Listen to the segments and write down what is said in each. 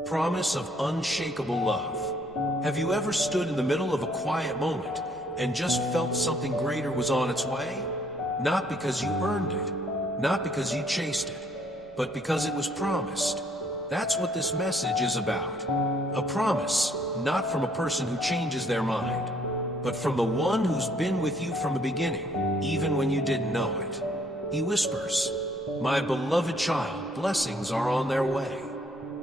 the promise of unshakable love. Have you ever stood in the middle of a quiet moment and just felt something greater was on its way? Not because you earned it, not because you chased it, but because it was promised. That's what this message is about. A promise, not from a person who changes their mind, but from the one who's been with you from the beginning, even when you didn't know it. He whispers, "My beloved child, blessings are on their way.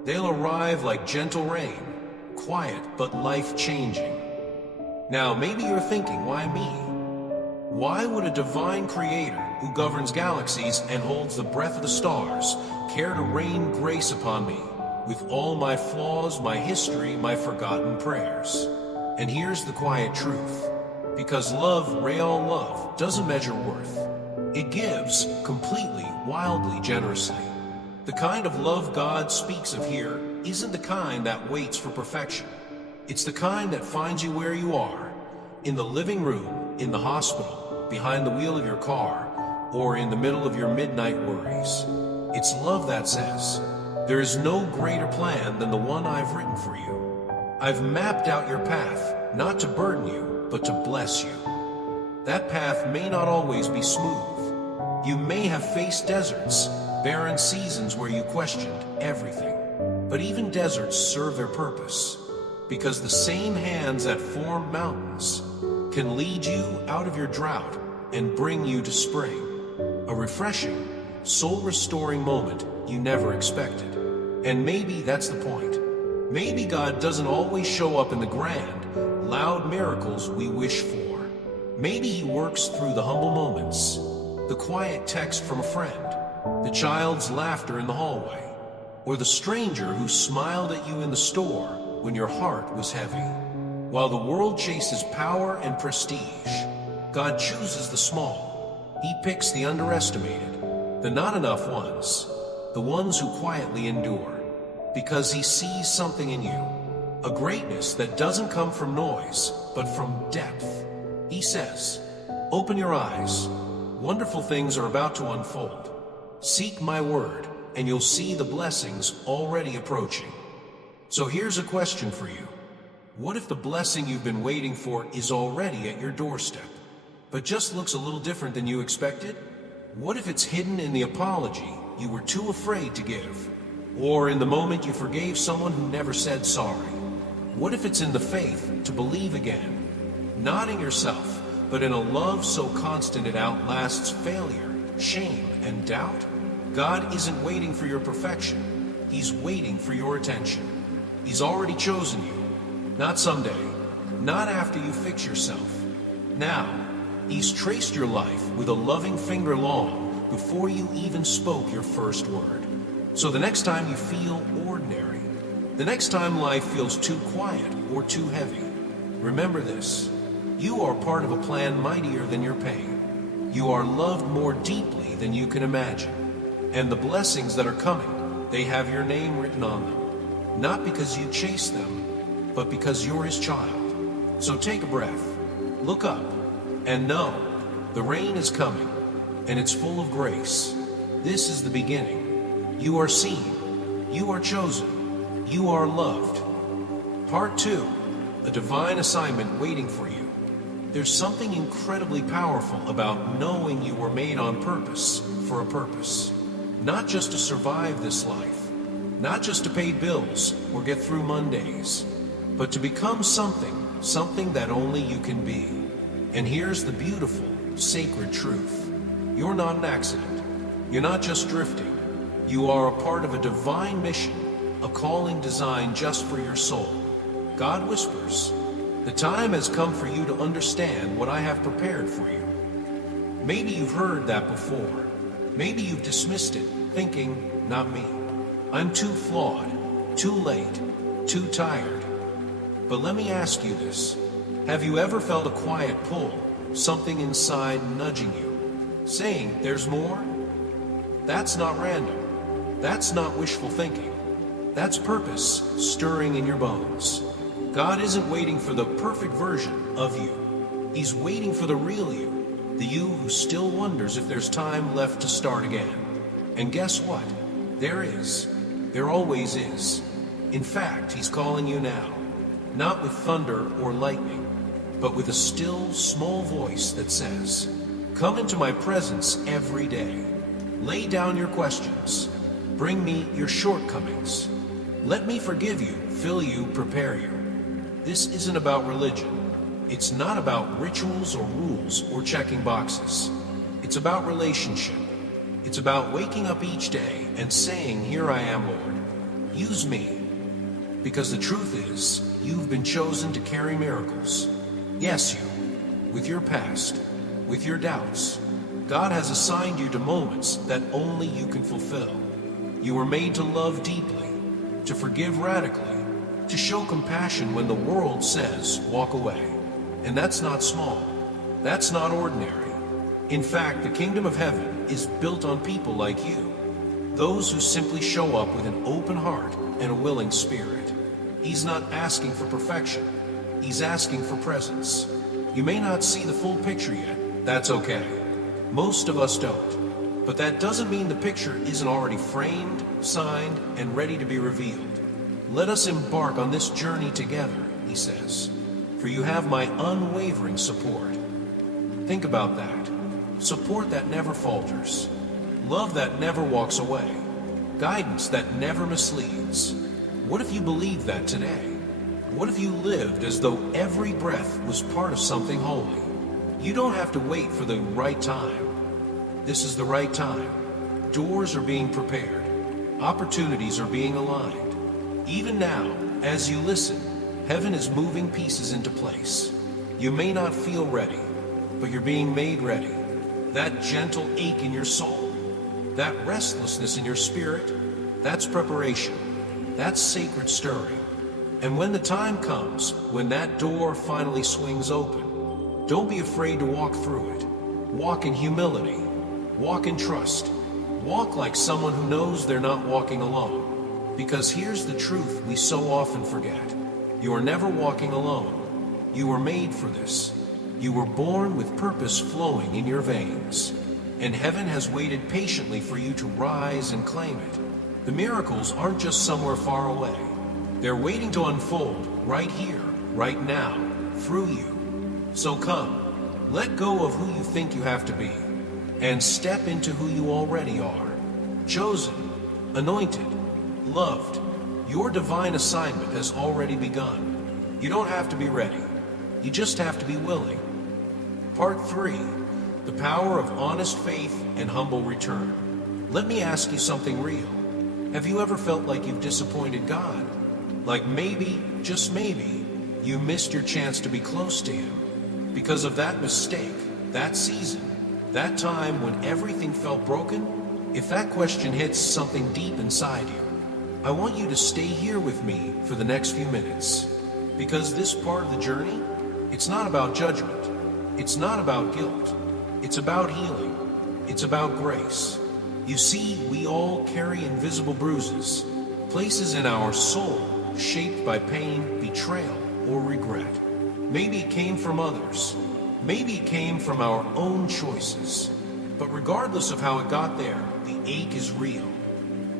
They'll arrive like gentle rain, quiet but life-changing." Now, maybe you're thinking, why me? Why would a divine creator who governs galaxies and holds the breath of the stars care to rain grace upon me with all my flaws, my history, my forgotten prayers? And here's the quiet truth. Because love, real love, doesn't measure worth. It gives completely, wildly, generously. The kind of love God speaks of here isn't the kind that waits for perfection. It's the kind that finds you where you are, in the living room, in the hospital, behind the wheel of your car, or in the middle of your midnight worries. It's love that says, "There is no greater plan than the one I've written for you. I've mapped out your path, not to burden you, but to bless you." That path may not always be smooth. You may have faced deserts, barren seasons where you questioned everything. But even deserts serve their purpose, because the same hands that form mountains can lead you out of your drought and bring you to spring. A refreshing, soul-restoring moment you never expected. And maybe that's the point. Maybe God doesn't always show up in the grand, loud miracles we wish for. Maybe He works through the humble moments, the quiet text from a friend, the child's laughter in the hallway, or the stranger who smiled at you in the store when your heart was heavy. While the world chases power and prestige, God chooses the small. He picks the underestimated, the not enough ones, the ones who quietly endure, because He sees something in you, a greatness that doesn't come from noise, but from depth. He says, "Open your eyes. Wonderful things are about to unfold. Seek my word, and you'll see the blessings already approaching." So here's a question for you. What if the blessing you've been waiting for is already at your doorstep, but just looks a little different than you expected? What if it's hidden in the apology you were too afraid to give? Or in the moment you forgave someone who never said sorry? What if it's in the faith to believe again? Not in yourself, but in a love so constant it outlasts failure, shame, and doubt? God isn't waiting for your perfection. He's waiting for your attention. He's already chosen you. Not someday, not after you fix yourself. Now, He's traced your life with a loving finger long before you even spoke your first word. So the next time you feel ordinary, the next time life feels too quiet or too heavy, remember this. You are part of a plan mightier than your pain. You are loved more deeply than you can imagine. And the blessings that are coming, they have your name written on them. Not because you chase them, but because you're His child. So take a breath, look up, and know the rain is coming, and it's full of grace. This is the beginning. You are seen, you are chosen, you are loved. Part 2, a divine assignment waiting for you. There's something incredibly powerful about knowing you were made on purpose for a purpose. Not just to survive this life, not just to pay bills or get through Mondays, but to become something that only you can be. And here's the beautiful, sacred truth. You're not an accident. You're not just drifting. You are a part of a divine mission, a calling designed just for your soul. God whispers, "The time has come for you to understand what I have prepared for you." Maybe you've heard that before. Maybe you've dismissed it, thinking, "Not me. I'm too flawed, too late, too tired." But let me ask you this. Have you ever felt a quiet pull, something inside nudging you, saying, "There's more"? That's not random. That's not wishful thinking. That's purpose stirring in your bones. God isn't waiting for the perfect version of you. He's waiting for the real you, the you who still wonders if there's time left to start again. And guess what? There is. There always is. In fact, he's calling you now, not with thunder or lightning, but with a still, small voice that says, "Come into my presence every day. Lay down your questions. Bring me your shortcomings. Let me forgive you, fill you, prepare you." This isn't about religion. It's not about rituals or rules or checking boxes. It's about relationship. It's about waking up each day and saying, "Here I am, Lord. Use me." Because the truth is, you've been chosen to carry miracles. Yes, you. With your past, with your doubts. God has assigned you to moments that only you can fulfill. You were made to love deeply, to forgive radically, to show compassion when the world says, "Walk away." And that's not small. That's not ordinary. In fact, the kingdom of heaven is built on people like you. Those who simply show up with an open heart and a willing spirit. He's not asking for perfection. He's asking for presence. You may not see the full picture yet. That's okay. Most of us don't. But that doesn't mean the picture isn't already framed, signed, and ready to be revealed. Let us embark on this journey together, he says, for you have my unwavering support. Think about that. Support that never falters. Love that never walks away. Guidance that never misleads. What if you believed that today? What if you lived as though every breath was part of something holy? You don't have to wait for the right time. This is the right time. Doors are being prepared. Opportunities are being aligned. Even now, as you listen, heaven is moving pieces into place. You may not feel ready, but you're being made ready. That gentle ache in your soul, that restlessness in your spirit, that's preparation. That's sacred stirring. And when the time comes, when that door finally swings open, don't be afraid to walk through it. Walk in humility. Walk in trust. Walk like someone who knows they're not walking alone. Because here's the truth we so often forget. You are never walking alone. You were made for this. You were born with purpose flowing in your veins. And heaven has waited patiently for you to rise and claim it. The miracles aren't just somewhere far away. They're waiting to unfold right here, right now, through you. So come, let go of who you think you have to be, and step into who you already are. Chosen, anointed, loved. Your divine assignment has already begun. You don't have to be ready. You just have to be willing. Part 3, the power of honest faith and humble return. Let me ask you something real. Have you ever felt like you've disappointed God? Like maybe, just maybe, you missed your chance to be close to Him because of that mistake, that season, that time when everything felt broken? If that question hits something deep inside you, I want you to stay here with me for the next few minutes. Because this part of the journey, it's not about judgment. It's not about guilt. It's about healing. It's about grace. You see, we all carry invisible bruises, places in our soul shaped by pain, betrayal, or regret. Maybe it came from others. Maybe it came from our own choices. But regardless of how it got there, the ache is real.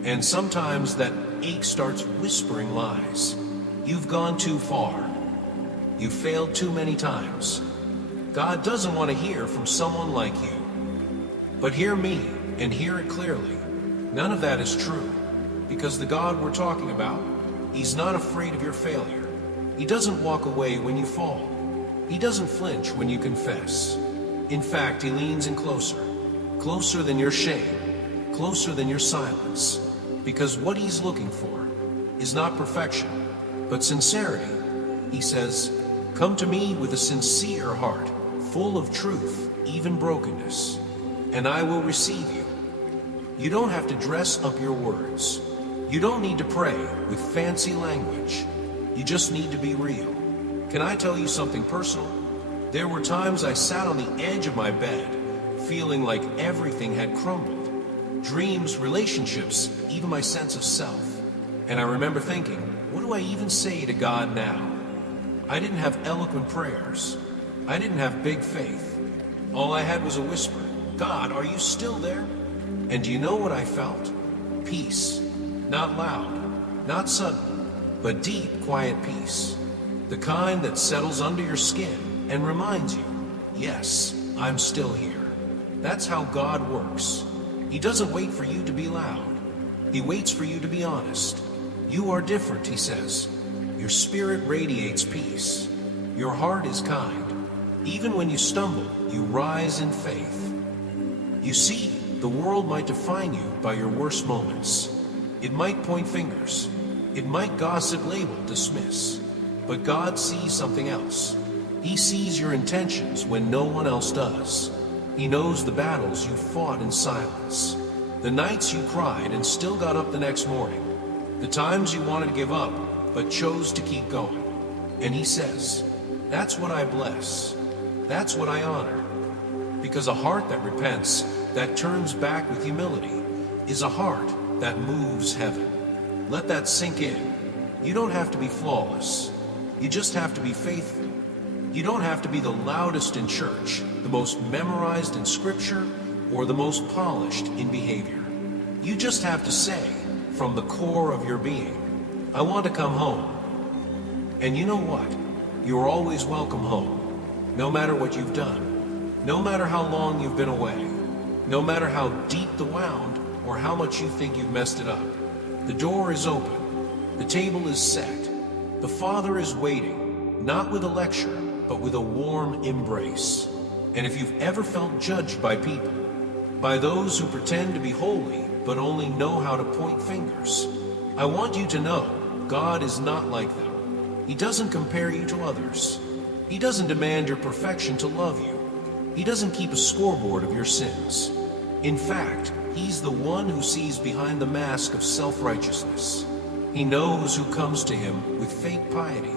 And sometimes that ache starts whispering lies. You've gone too far. You've failed too many times. God doesn't want to hear from someone like you. But hear me, and hear it clearly. None of that is true. Because the God we're talking about, He's not afraid of your failure. He doesn't walk away when you fall. He doesn't flinch when you confess. In fact, He leans in closer. Closer than your shame. Closer than your silence. Because what He's looking for is not perfection, but sincerity. He says, "Come to me with a sincere heart, full of truth, even brokenness, and I will receive you." You don't have to dress up your words. You don't need to pray with fancy language. You just need to be real. Can I tell you something personal? There were times I sat on the edge of my bed, feeling like everything had crumbled. Dreams, relationships, even my sense of self. And I remember thinking, what do I even say to God now? I didn't have eloquent prayers. I didn't have big faith. All I had was a whisper. God, are you still there? And do you know what I felt? Peace. Not loud, not sudden, but deep, quiet peace. The kind that settles under your skin and reminds you, yes, I'm still here. That's how God works. He doesn't wait for you to be loud. He waits for you to be honest. You are different, he says. Your spirit radiates peace. Your heart is kind. Even when you stumble, you rise in faith. You see, the world might define you by your worst moments. It might point fingers. It might gossip, label, dismiss. But God sees something else. He sees your intentions when no one else does. He knows the battles you fought in silence. The nights you cried and still got up the next morning. The times you wanted to give up, but chose to keep going. And he says, that's what I bless. That's what I honor. Because a heart that repents, that turns back with humility, is a heart that moves heaven. Let that sink in. You don't have to be flawless. You just have to be faithful. You don't have to be the loudest in church, the most memorized in scripture, or the most polished in behavior. You just have to say, from the core of your being, I want to come home. And you know what? You're always welcome home. No matter what you've done. No matter how long you've been away. No matter how deep the wound, or how much you think you've messed it up. The door is open. The table is set. The Father is waiting, not with a lecture, but with a warm embrace. And if you've ever felt judged by people, by those who pretend to be holy, but only know how to point fingers, I want you to know, God is not like them. He doesn't compare you to others. He doesn't demand your perfection to love you. He doesn't keep a scoreboard of your sins. In fact, He's the one who sees behind the mask of self-righteousness. He knows who comes to Him with fake piety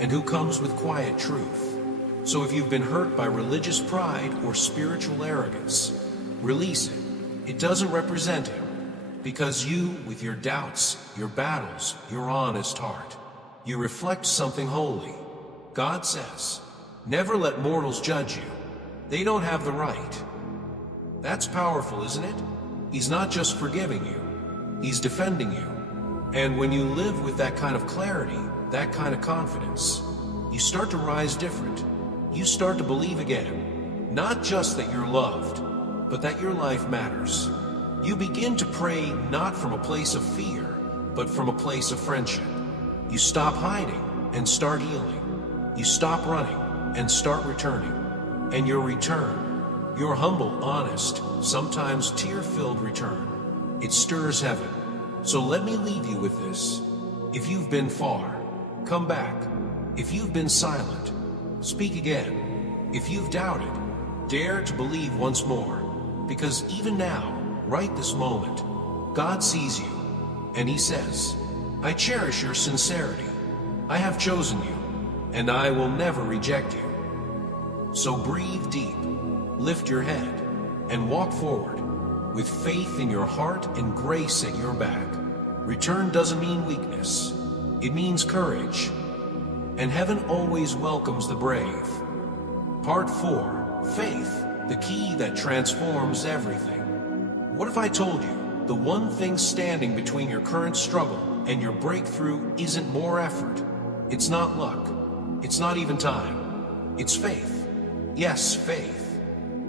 and who comes with quiet truth. So if you've been hurt by religious pride or spiritual arrogance, release it. It doesn't represent Him, because you, with your doubts, your battles, your honest heart, you reflect something holy. God says, never let mortals judge you. They don't have the right. That's powerful, isn't it? He's not just forgiving you, He's defending you. And when you live with that kind of clarity, that kind of confidence, you start to rise different. You start to believe again, not just that you're loved, but that your life matters. You begin to pray not from a place of fear, but from a place of friendship. You stop hiding and start healing. You stop running and start returning. And your return, your humble, honest, sometimes tear-filled return, it stirs heaven. So let me leave you with this. If you've been far, come back. If you've been silent, speak again. If you've doubted, dare to believe once more. Because even now, right this moment, God sees you, and He says, I cherish your sincerity. I have chosen you, and I will never reject you. So breathe deep, lift your head, and walk forward, with faith in your heart and grace at your back. Return doesn't mean weakness. It means courage. And heaven always welcomes the brave. Part 4, Faith, the key that transforms everything. What if I told you the one thing standing between your current struggle and your breakthrough isn't more effort? It's not luck. It's not even time. It's faith. Yes, faith.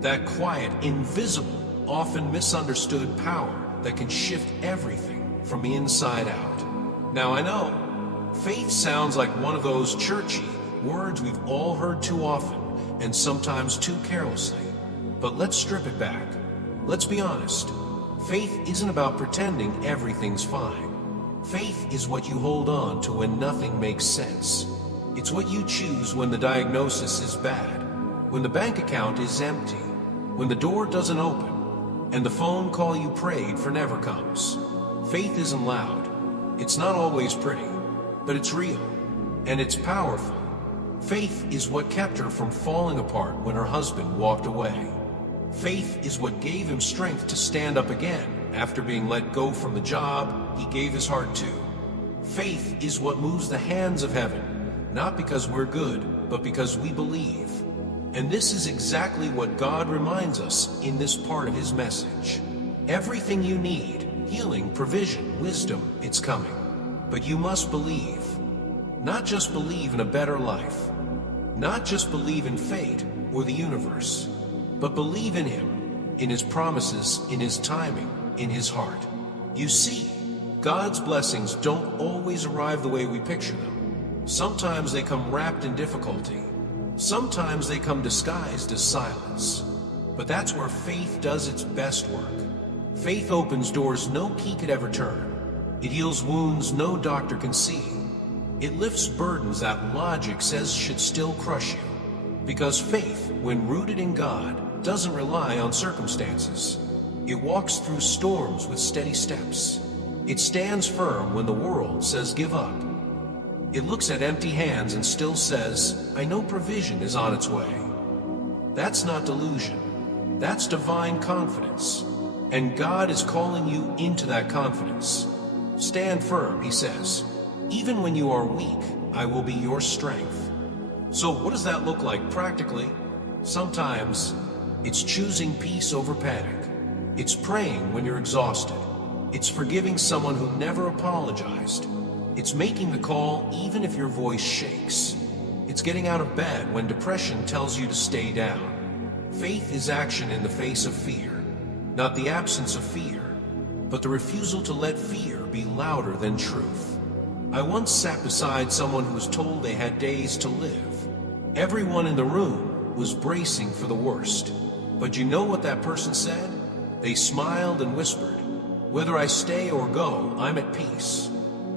That quiet, invisible, often misunderstood power that can shift everything from the inside out. Now I know, faith sounds like one of those churchy words we've all heard too often and sometimes too carelessly. But let's strip it back. Let's be honest. Faith isn't about pretending everything's fine. Faith is what you hold on to when nothing makes sense. It's what you choose when the diagnosis is bad, when the bank account is empty, when the door doesn't open, and the phone call you prayed for never comes. Faith isn't loud. It's not always pretty, but it's real, and it's powerful. Faith is what kept her from falling apart when her husband walked away. Faith is what gave him strength to stand up again after being let go from the job he gave his heart to. Faith is what moves the hands of heaven, not because we're good, but because we believe. And this is exactly what God reminds us in this part of His message. Everything you need, healing, provision, wisdom, it's coming. But you must believe. Not just believe in a better life. Not just believe in fate or the universe, but believe in Him, in His promises, in His timing, in His heart. You see, God's blessings don't always arrive the way we picture them. Sometimes they come wrapped in difficulty. Sometimes they come disguised as silence. But that's where faith does its best work. Faith opens doors no key could ever turn. It heals wounds no doctor can see. It lifts burdens that logic says should still crush you. Because faith, when rooted in God, doesn't rely on circumstances. It walks through storms with steady steps. It stands firm when the world says give up. It looks at empty hands and still says, I know provision is on its way. That's not delusion. That's divine confidence. And God is calling you into that confidence. Stand firm, He says. Even when you are weak, I will be your strength. So what does that look like practically? Sometimes it's choosing peace over panic. It's praying when you're exhausted. It's forgiving someone who never apologized. It's making the call even if your voice shakes. It's getting out of bed when depression tells you to stay down. Faith is action in the face of fear. Not the absence of fear, but the refusal to let fear be louder than truth. I once sat beside someone who was told they had days to live. Everyone in the room was bracing for the worst. But you know what that person said? They smiled and whispered, whether I stay or go, I'm at peace.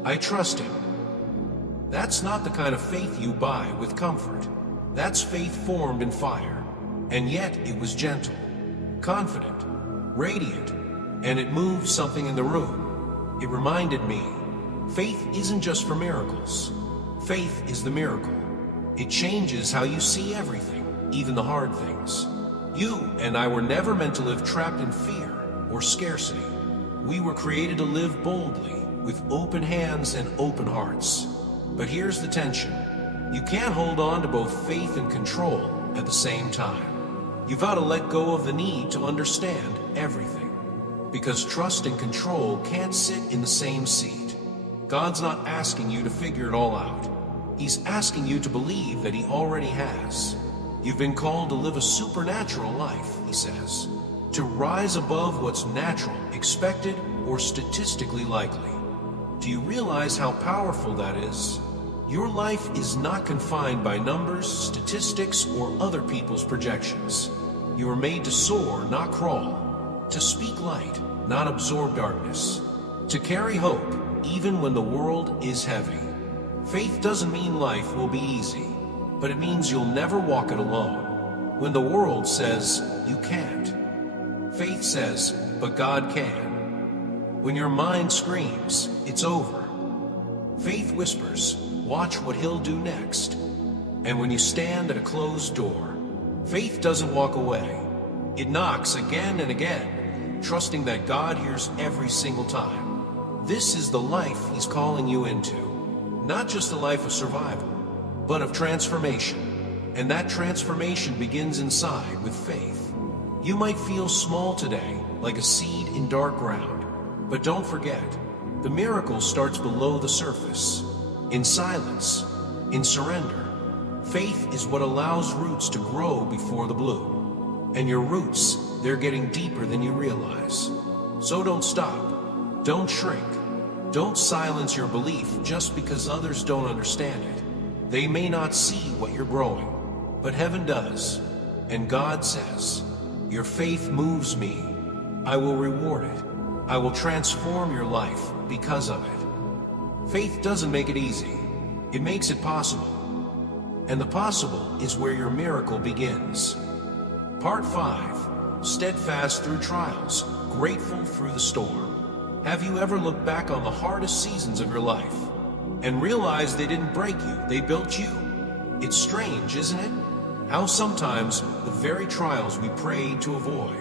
I trust Him. That's not the kind of faith you buy with comfort. That's faith formed in fire. And yet it was gentle, confident, radiant, and it moved something in the room. It reminded me, faith isn't just for miracles. Faith is the miracle. It changes how you see everything, even the hard things. You and I were never meant to live trapped in fear or scarcity. We were created to live boldly, with open hands and open hearts. But here's the tension. You can't hold on to both faith and control at the same time. You've got to let go of the need to understand everything. Because trust and control can't sit in the same seat. God's not asking you to figure it all out. He's asking you to believe that He already has. You've been called to live a supernatural life, He says. To rise above what's natural, expected, or statistically likely. Do you realize how powerful that is? Your life is not confined by numbers, statistics, or other people's projections. You are made to soar, not crawl. To speak light, not absorb darkness. To carry hope, even when the world is heavy. Faith doesn't mean life will be easy, but it means you'll never walk it alone. When the world says, you can't. Faith says, but God can. When your mind screams, it's over. Faith whispers, watch what He'll do next. And when you stand at a closed door, faith doesn't walk away. It knocks again and again, trusting that God hears every single time. This is the life He's calling you into. Not just a life of survival, but of transformation. And that transformation begins inside with faith. You might feel small today, like a seed in dark ground. But don't forget, the miracle starts below the surface. In silence, in surrender. Faith is what allows roots to grow before the bloom. And your roots, they're getting deeper than you realize. So don't stop. Don't shrink. Don't silence your belief just because others don't understand it. They may not see what you're growing, but heaven does. And God says, your faith moves me. I will reward it. I will transform your life because of it. Faith doesn't make it easy. It makes it possible. And the possible is where your miracle begins. Part 5. Steadfast through trials, grateful through the storm. Have you ever looked back on the hardest seasons of your life and realized they didn't break you, they built you? It's strange, isn't it? How sometimes the very trials we prayed to avoid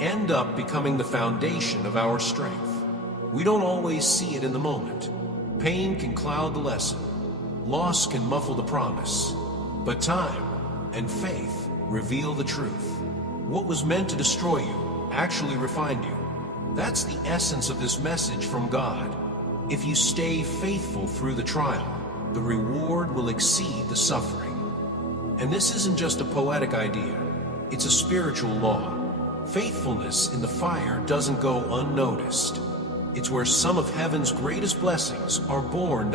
end up becoming the foundation of our strength. We don't always see it in the moment. Pain can cloud the lesson. Loss can muffle the promise. But time and faith reveal the truth. What was meant to destroy you actually refined you. That's the essence of this message from God. If you stay faithful through the trial, the reward will exceed the suffering. And this isn't just a poetic idea, it's a spiritual law. Faithfulness in the fire doesn't go unnoticed. It's where some of heaven's greatest blessings are born.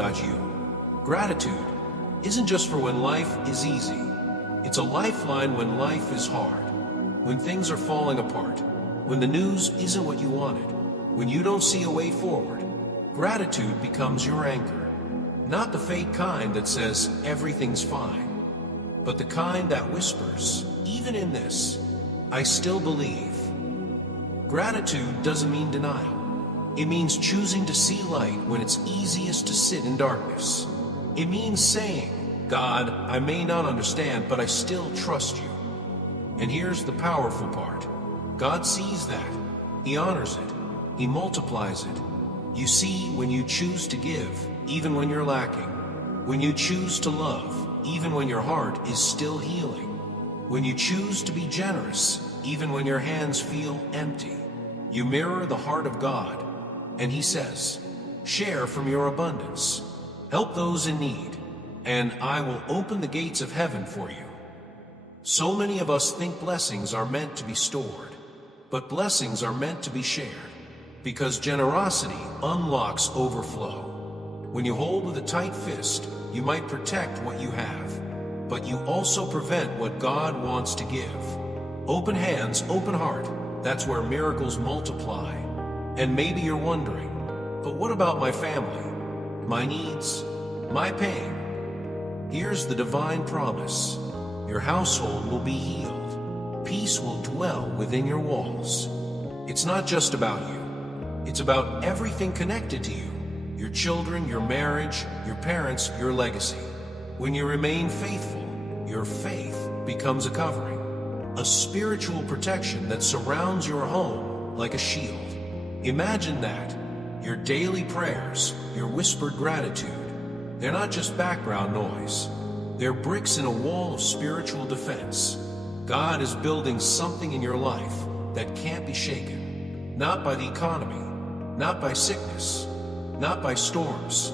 Gratitude isn't just for when life is easy. It's a lifeline when life is hard, when things are falling apart, when the news isn't what you wanted, when you don't see a way forward. Gratitude becomes your anchor. Not the fake kind that says everything's fine, but the kind that whispers, even in this, I still believe. Gratitude doesn't mean denial. It means choosing to see light when it's easiest to sit in darkness. It means saying, God, I may not understand, but I still trust you. And here's the powerful part. God sees that. He honors it. He multiplies it. You see, when you choose to give, even when you're lacking, when you choose to love, even when your heart is still healing, when you choose to be generous, even when your hands feel empty, you mirror the heart of God. And He says, share from your abundance. Help those in need, and I will open the gates of heaven for you. So many of us think blessings are meant to be stored, but blessings are meant to be shared, because generosity unlocks overflow. When you hold with a tight fist, you might protect what you have, but you also prevent what God wants to give. Open hands, open heart, that's where miracles multiply. And maybe you're wondering, but what about my family, my needs, my pain? Here's the divine promise. Your household will be healed. Peace will dwell within your walls. It's not just about you. It's about everything connected to you. Your children, your marriage, your parents, your legacy. When you remain faithful, your faith becomes a covering, a spiritual protection that surrounds your home like a shield. Imagine that. Your daily prayers, your whispered gratitude, they're not just background noise. They're bricks in a wall of spiritual defense. God is building something in your life that can't be shaken. Not by the economy, not by sickness, not by storms,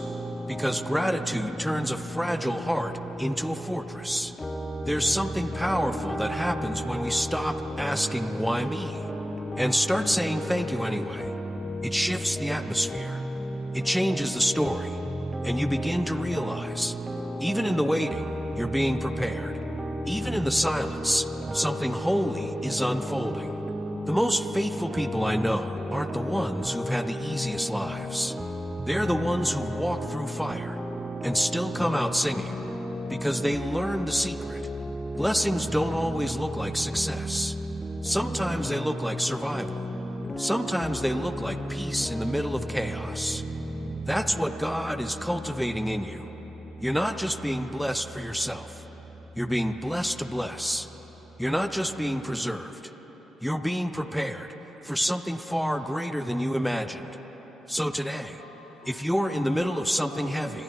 because gratitude turns a fragile heart into a fortress. There's something powerful that happens when we stop asking, why me? And start saying thank you anyway. It shifts the atmosphere. It changes the story. And you begin to realize, even in the waiting, you're being prepared. Even in the silence, something holy is unfolding. The most faithful people I know aren't the ones who've had the easiest lives. They're the ones who've walked through fire and still come out singing, because they learned the secret. Blessings don't always look like success. Sometimes they look like survival. Sometimes they look like peace in the middle of chaos. That's what God is cultivating in you. You're not just being blessed for yourself. You're being blessed to bless. You're not just being preserved. You're being prepared for something far greater than you imagined. So today, if you're in the middle of something heavy,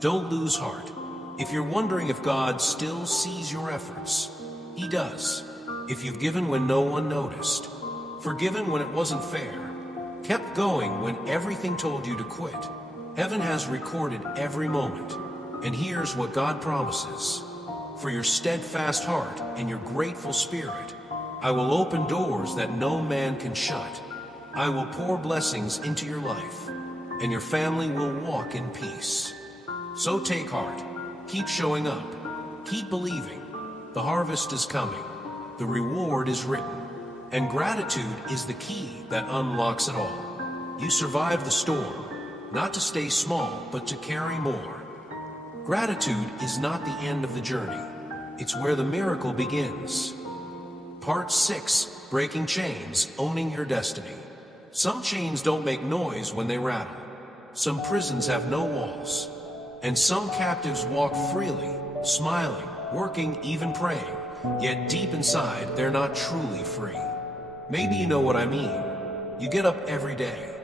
don't lose heart. If you're wondering if God still sees your efforts, He does. If you've given when no one noticed, forgiven when it wasn't fair, kept going when everything told you to quit, heaven has recorded every moment. And here's what God promises. For your steadfast heart and your grateful spirit, I will open doors that no man can shut. I will pour blessings into your life, and your family will walk in peace. So take heart. Keep showing up. Keep believing. The harvest is coming. The reward is written. And gratitude is the key that unlocks it all. You survive the storm, not to stay small, but to carry more. Gratitude is not the end of the journey. It's where the miracle begins. Part 6, Breaking Chains, Owning Your Destiny. Some chains don't make noise when they rattle. Some prisons have no walls. And some captives walk freely, smiling, working, even praying. Yet deep inside, they're not truly free. Maybe you know what I mean. You get up every day.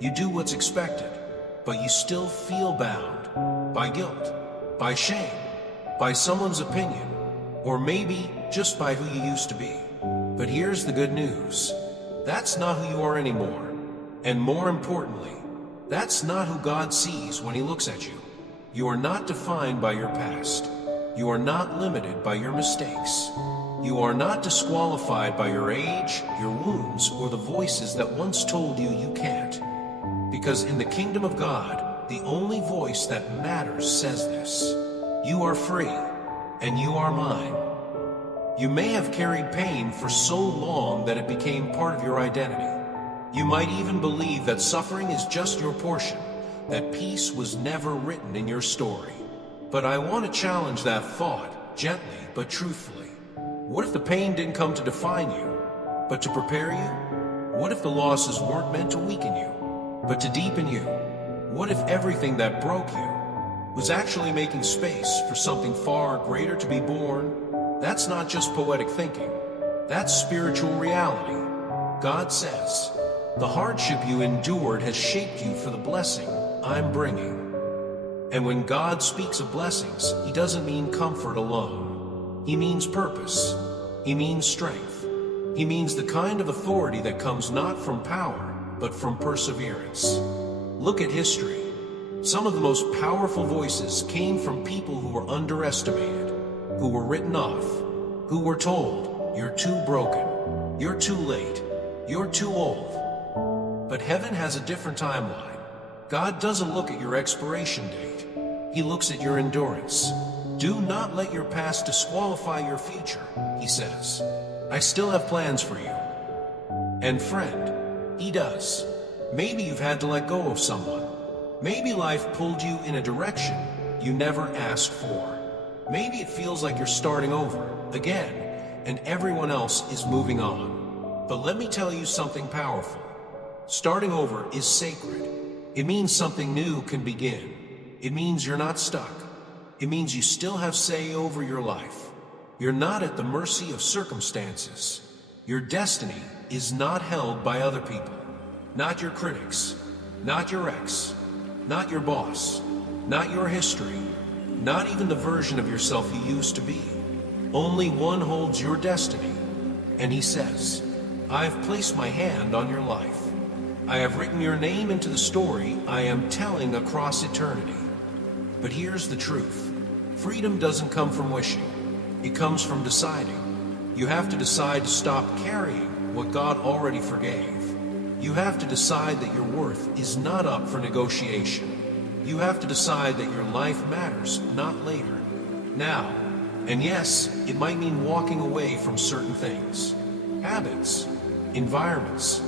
You do what's expected, but you still feel bound by guilt, by shame, by someone's opinion, or maybe just by who you used to be. But here's the good news. That's not who you are anymore. And more importantly, That's not who God sees when he looks at you. You are not defined by your past. You are not limited by your mistakes. You are not disqualified by your age, your wounds, or the voices that once told you you can't. Because in the kingdom of God, the only voice that matters says this: you are free, and you are mine. You may have carried pain for so long that it became part of your identity. You might even believe that suffering is just your portion, that peace was never written in your story. But I want to challenge that thought, gently but truthfully. What if the pain didn't come to define you, but to prepare you? What if the losses weren't meant to weaken you, but to deepen you? What if everything that broke you was actually making space for something far greater to be born? That's not just poetic thinking. That's spiritual reality. God says, the hardship you endured has shaped you for the blessing I'm bringing. And when God speaks of blessings, he doesn't mean comfort alone. He means purpose. He means strength. He means the kind of authority that comes not from power, but from perseverance. Look at history. Some of the most powerful voices came from people who were underestimated, who were written off, who were told, you're too broken, you're too late, you're too old. But heaven has a different timeline. God doesn't look at your expiration date. He looks at your endurance. Do not let your past disqualify your future, he says. I still have plans for you. And friend, he does. Maybe you've had to let go of someone. Maybe life pulled you in a direction you never asked for. Maybe it feels like you're starting over again, and everyone else is moving on. But let me tell you something powerful. Starting over is sacred. It means something new can begin. It means you're not stuck. It means you still have say over your life. You're not at the mercy of circumstances. Your destiny is not held by other people. Not your critics, not your ex, not your boss, not your history, not even the version of yourself you used to be. Only one holds your destiny, and he says, I've placed my hand on your life. I have written your name into the story I am telling across eternity. But here's the truth. Freedom doesn't come from wishing. It comes from deciding. You have to decide to stop carrying what God already forgave. You have to decide that your worth is not up for negotiation. You have to decide that your life matters, not later. Now. And yes, it might mean walking away from certain things. Habits, environments,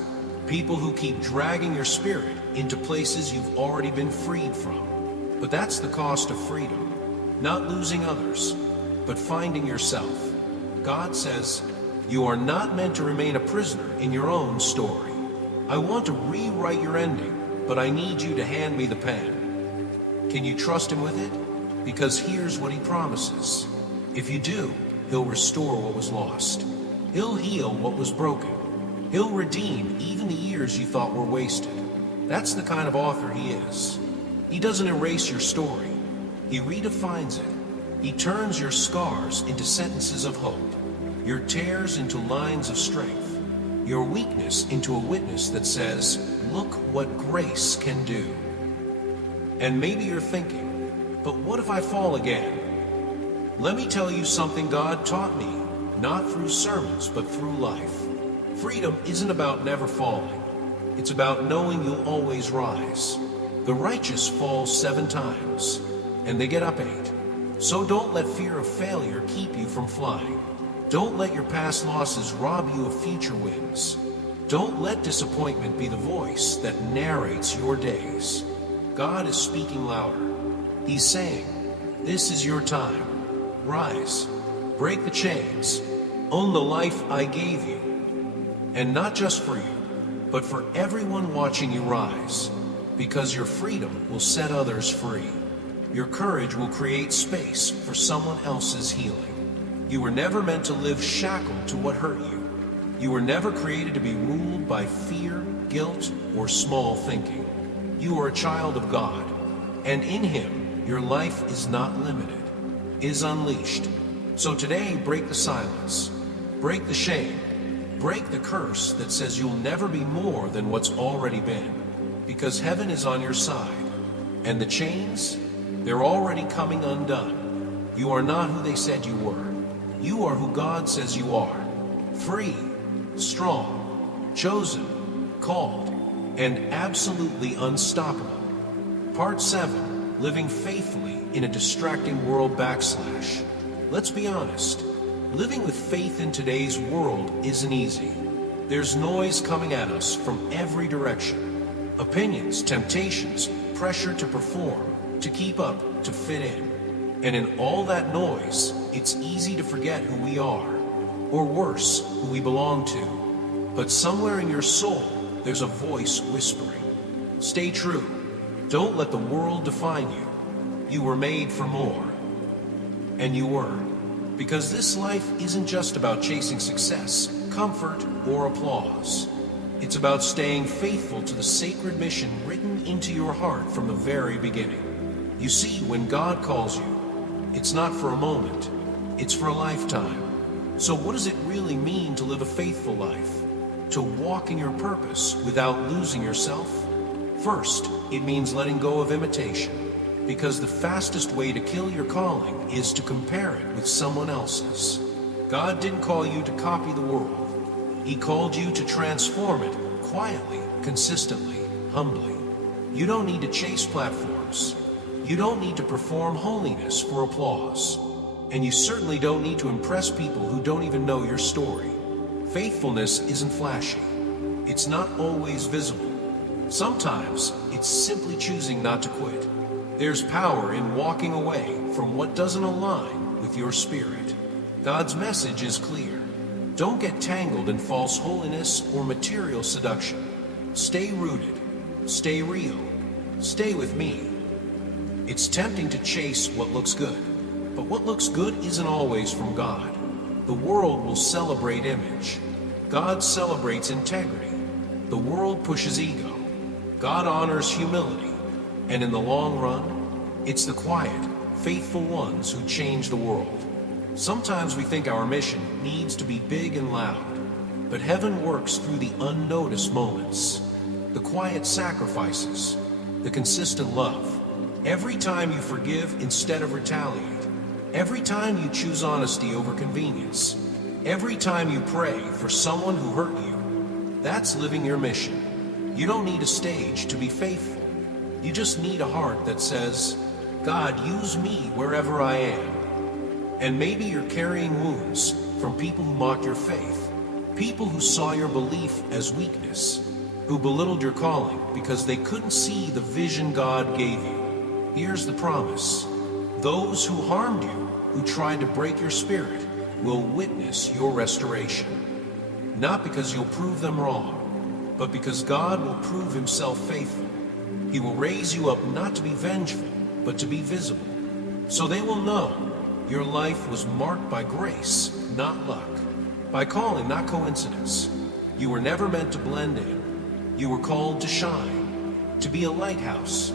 people who keep dragging your spirit into places you've already been freed from. But that's the cost of freedom. Not losing others, but finding yourself. God says, you are not meant to remain a prisoner in your own story. I want to rewrite your ending, but I need you to hand me the pen. Can you trust him with it? Because here's what he promises. If you do, he'll restore what was lost. He'll heal what was broken. He'll redeem even the years you thought were wasted. That's the kind of author he is. He doesn't erase your story. He redefines it. He turns your scars into sentences of hope, your tears into lines of strength, your weakness into a witness that says, look what grace can do. And maybe you're thinking, but what if I fall again? Let me tell you something God taught me, not through sermons, but through life. Freedom isn't about never falling. It's about knowing you'll always rise. The righteous fall 7 times, and they get up 8. So don't let fear of failure keep you from flying. Don't let your past losses rob you of future wins. Don't let disappointment be the voice that narrates your days. God is speaking louder. He's saying, this is your time. Rise, break the chains, own the life I gave you. And not just for you, but for everyone watching you rise. Because your freedom will set others free. Your courage will create space for someone else's healing. You were never meant to live shackled to what hurt you. You were never created to be ruled by fear, guilt, or small thinking. You are a child of God, and in him, your life is not limited, is unleashed. So today, break the silence, break the shame, break the curse that says you'll never be more than what's already been. Because heaven is on your side. And the chains, they're already coming undone. You are not who they said you were. You are who God says you are. Free, strong, chosen, called, and absolutely unstoppable. Part 7, Living Faithfully in a Distracting World / Let's be honest, living with faith in today's world isn't easy. There's noise coming at us from every direction. Opinions, temptations, pressure to perform, to keep up, to fit in. And in all that noise, it's easy to forget who we are, or worse, who we belong to. But somewhere in your soul, there's a voice whispering, stay true. Don't let the world define you. You were made for more. And you were. Because this life isn't just about chasing success, comfort, or applause. It's about staying faithful to the sacred mission written into your heart from the very beginning. You see, when God calls you, it's not for a moment, it's for a lifetime. So what does it really mean to live a faithful life? To walk in your purpose without losing yourself? First, it means letting go of imitation. Because the fastest way to kill your calling is to compare it with someone else's. God didn't call you to copy the world. He called you to transform it quietly, consistently, humbly. You don't need to chase platforms. You don't need to perform holiness for applause. And you certainly don't need to impress people who don't even know your story. Faithfulness isn't flashy. It's not always visible. Sometimes it's simply choosing not to quit. There's power in walking away from what doesn't align with your spirit. God's message is clear. Don't get tangled in false holiness or material seduction. Stay rooted. Stay real. Stay with me. It's tempting to chase what looks good, but what looks good isn't always from God. The world will celebrate image. God celebrates integrity. The world pushes ego. God honors humility. And in the long run, it's the quiet, faithful ones who change the world. Sometimes we think our mission needs to be big and loud, but heaven works through the unnoticed moments, the quiet sacrifices, the consistent love. Every time you forgive instead of retaliate, every time you choose honesty over convenience, every time you pray for someone who hurt you, that's living your mission. You don't need a stage to be faithful. You just need a heart that says, God, use me wherever I am. And maybe you're carrying wounds from people who mocked your faith, people who saw your belief as weakness, who belittled your calling because they couldn't see the vision God gave you. Here's the promise. Those who harmed you, who tried to break your spirit, will witness your restoration. Not because you'll prove them wrong, but because God will prove himself faithful. He will raise you up not to be vengeful, but to be visible. So they will know your life was marked by grace, not luck. By calling, not coincidence. You were never meant to blend in. You were called to shine, to be a lighthouse,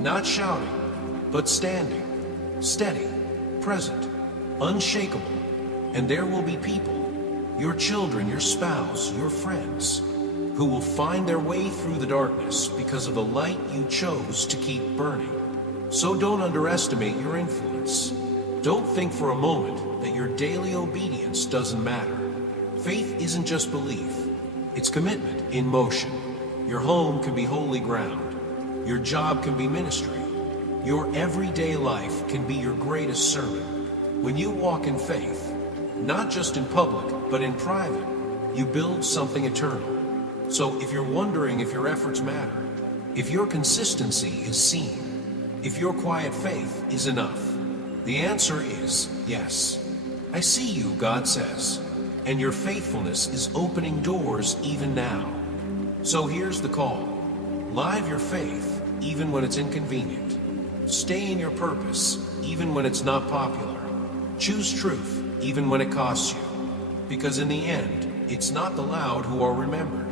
not shouting, but standing, steady, present, unshakable. And there will be people, your children, your spouse, your friends, who will find their way through the darkness because of the light you chose to keep burning. So don't underestimate your influence. Don't think for a moment that your daily obedience doesn't matter. Faith isn't just belief, it's commitment in motion. Your home can be holy ground. Your job can be ministry. Your everyday life can be your greatest sermon. When you walk in faith, not just in public, but in private, you build something eternal. So if you're wondering if your efforts matter, if your consistency is seen, if your quiet faith is enough, the answer is yes. I see you, God says, and your faithfulness is opening doors even now. So here's the call. Live your faith even when it's inconvenient. Stay in your purpose even when it's not popular. Choose truth even when it costs you. Because in the end, it's not the loud who are remembered.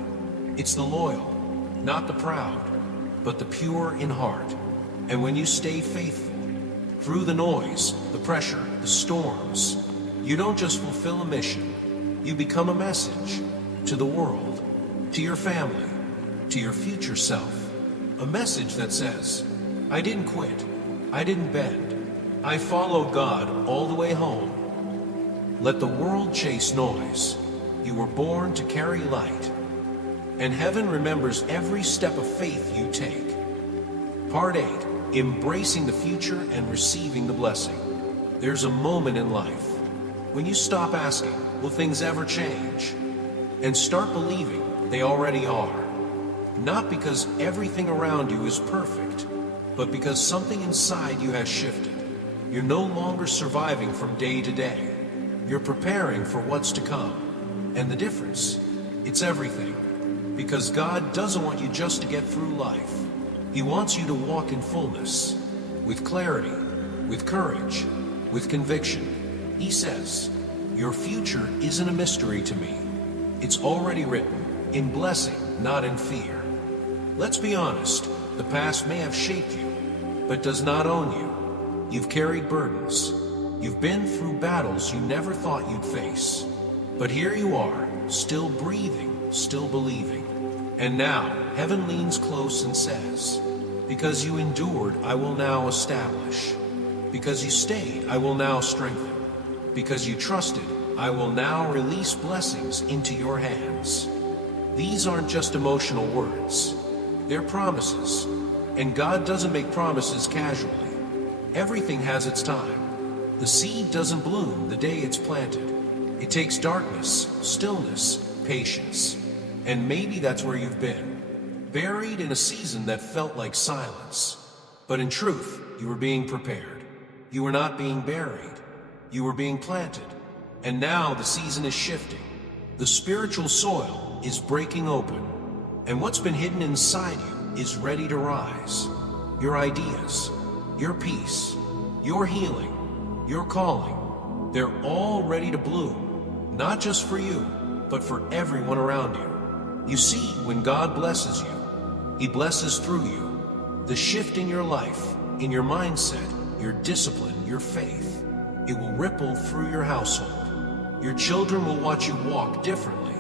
It's the loyal, not the proud, but the pure in heart. And when you stay faithful, through the noise, the pressure, the storms, you don't just fulfill a mission, you become a message to the world, to your family, to your future self. A message that says, I didn't quit. I didn't bend. I followed God all the way home. Let the world chase noise. You were born to carry light. And heaven remembers every step of faith you take. Part 8. Embracing the future and receiving the blessing. There's a moment in life when you stop asking, will things ever change? And start believing they already are. Not because everything around you is perfect, but because something inside you has shifted. You're no longer surviving from day to day. You're preparing for what's to come. And the difference, it's everything. Because God doesn't want you just to get through life. He wants you to walk in fullness, with clarity, with courage, with conviction. He says, your future isn't a mystery to me. It's already written, in blessing, not in fear. Let's be honest, the past may have shaped you, but does not own you. You've carried burdens. You've been through battles you never thought you'd face. But here you are, still breathing, still believing. And now, heaven leans close and says, because you endured, I will now establish. Because you stayed, I will now strengthen. Because you trusted, I will now release blessings into your hands. These aren't just emotional words. They're promises. And God doesn't make promises casually. Everything has its time. The seed doesn't bloom the day it's planted. It takes darkness, stillness, patience. And maybe that's where you've been. Buried in a season that felt like silence. But in truth, you were being prepared. You were not being buried. You were being planted. And now the season is shifting. The spiritual soil is breaking open. And what's been hidden inside you is ready to rise. Your ideas, your peace, your healing, your calling, they're all ready to bloom. Not just for you, but for everyone around you. You see, when God blesses you, He blesses through you. The shift in your life, in your mindset, your discipline, your faith, it will ripple through your household. Your children will watch you walk differently.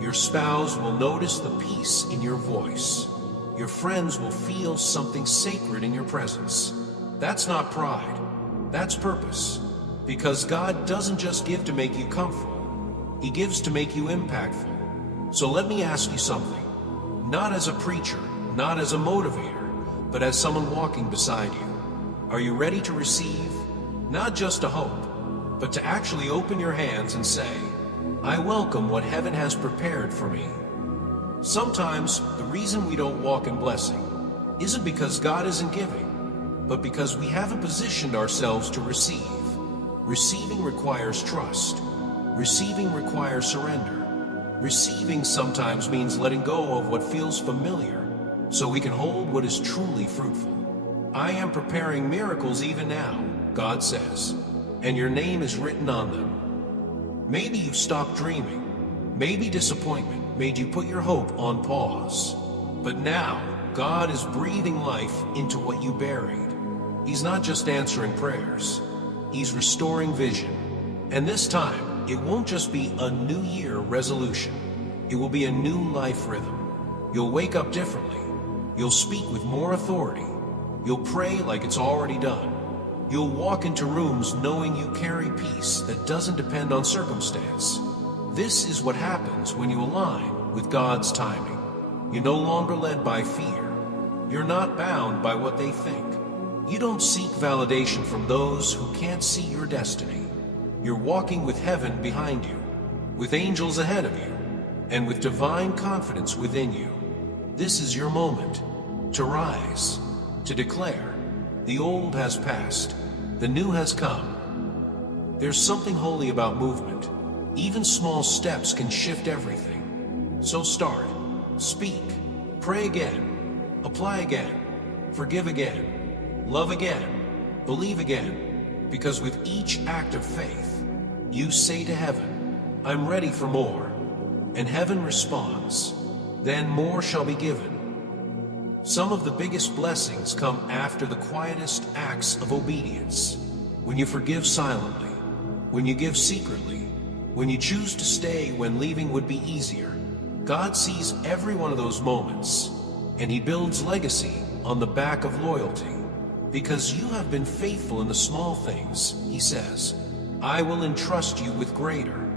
Your spouse will notice the peace in your voice. Your friends will feel something sacred in your presence. That's not pride. That's purpose. Because God doesn't just give to make you comfortable. He gives to make you impactful. So let me ask you something. Not as a preacher, not as a motivator, but as someone walking beside you. Are you ready to receive? Not just to hope, but to actually open your hands and say, I welcome what heaven has prepared for me. Sometimes the reason we don't walk in blessing isn't because God isn't giving, but because we haven't positioned ourselves to receive. Receiving requires trust. Receiving requires surrender. Receiving sometimes means letting go of what feels familiar so we can hold what is truly fruitful. I am preparing miracles even now, God says, and your name is written on them. Maybe you've stopped dreaming. Maybe disappointment made you put your hope on pause. But now, God is breathing life into what you buried. He's not just answering prayers. He's restoring vision. And this time, it won't just be a new year resolution. It will be a new life rhythm. You'll wake up differently. You'll speak with more authority. You'll pray like it's already done. You'll walk into rooms knowing you carry peace that doesn't depend on circumstance. This is what happens when you align with God's timing. You're no longer led by fear. You're not bound by what they think. You don't seek validation from those who can't see your destiny. You're walking with heaven behind you, with angels ahead of you, and with divine confidence within you. This is your moment to rise, to declare, the old has passed, the new has come. There's something holy about movement. Even small steps can shift everything. So start, speak, pray again, apply again, forgive again, love again, believe again. Because with each act of faith, you say to heaven, I'm ready for more. And heaven responds, then more shall be given. Some of the biggest blessings come after the quietest acts of obedience. When you forgive silently, when you give secretly, when you choose to stay when leaving would be easier. God sees every one of those moments, And he builds legacy on the back of loyalty. Because you have been faithful in the small things, he says, I will entrust you with greater.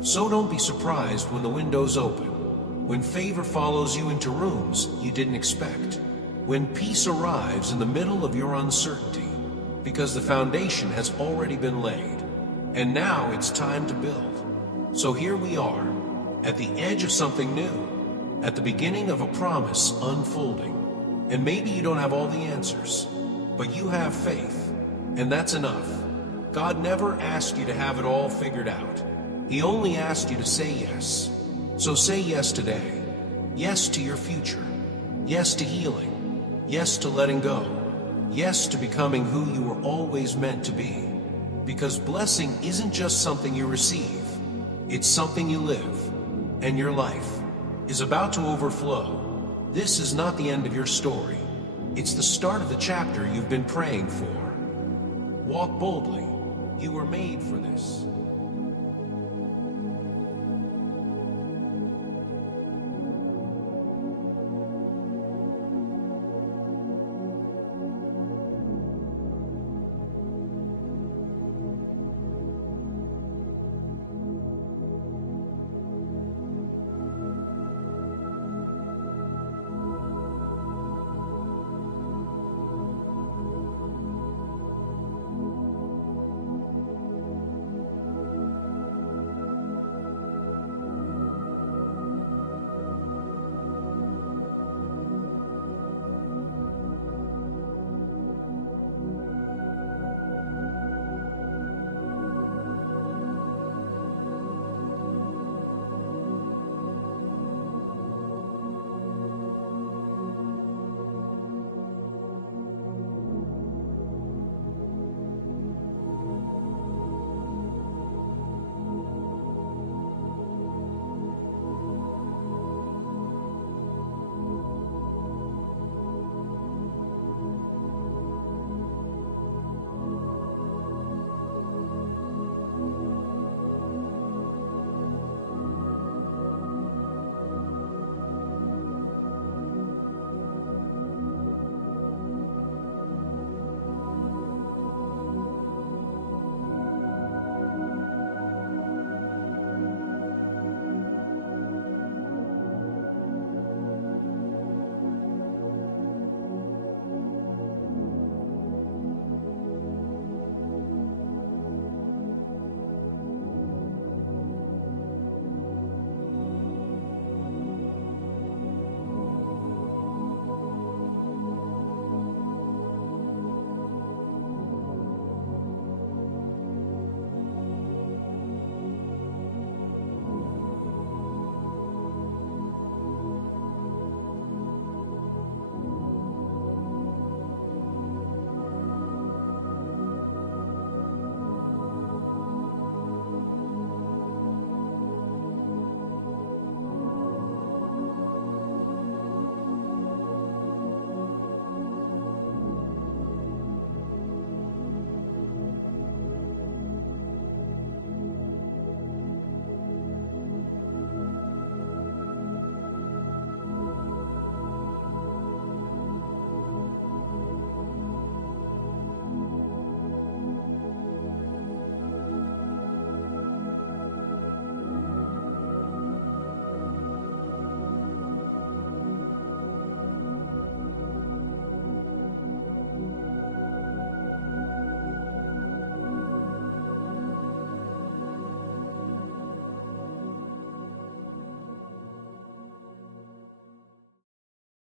So don't be surprised when the windows open, when favor follows you into rooms you didn't expect, when peace arrives in the middle of your uncertainty, because the foundation has already been laid, and now it's time to build. So here we are, at the edge of something new, at the beginning of a promise unfolding. And maybe you don't have all the answers, but you have faith, and that's enough. God never asked you to have it all figured out. He only asked you to say yes. So say yes today. Yes to your future. Yes to healing. Yes to letting go. Yes to becoming who you were always meant to be. Because blessing isn't just something you receive. It's something you live. And your life is about to overflow. This is not the end of your story. It's the start of the chapter you've been praying for. Walk boldly. You were made for this.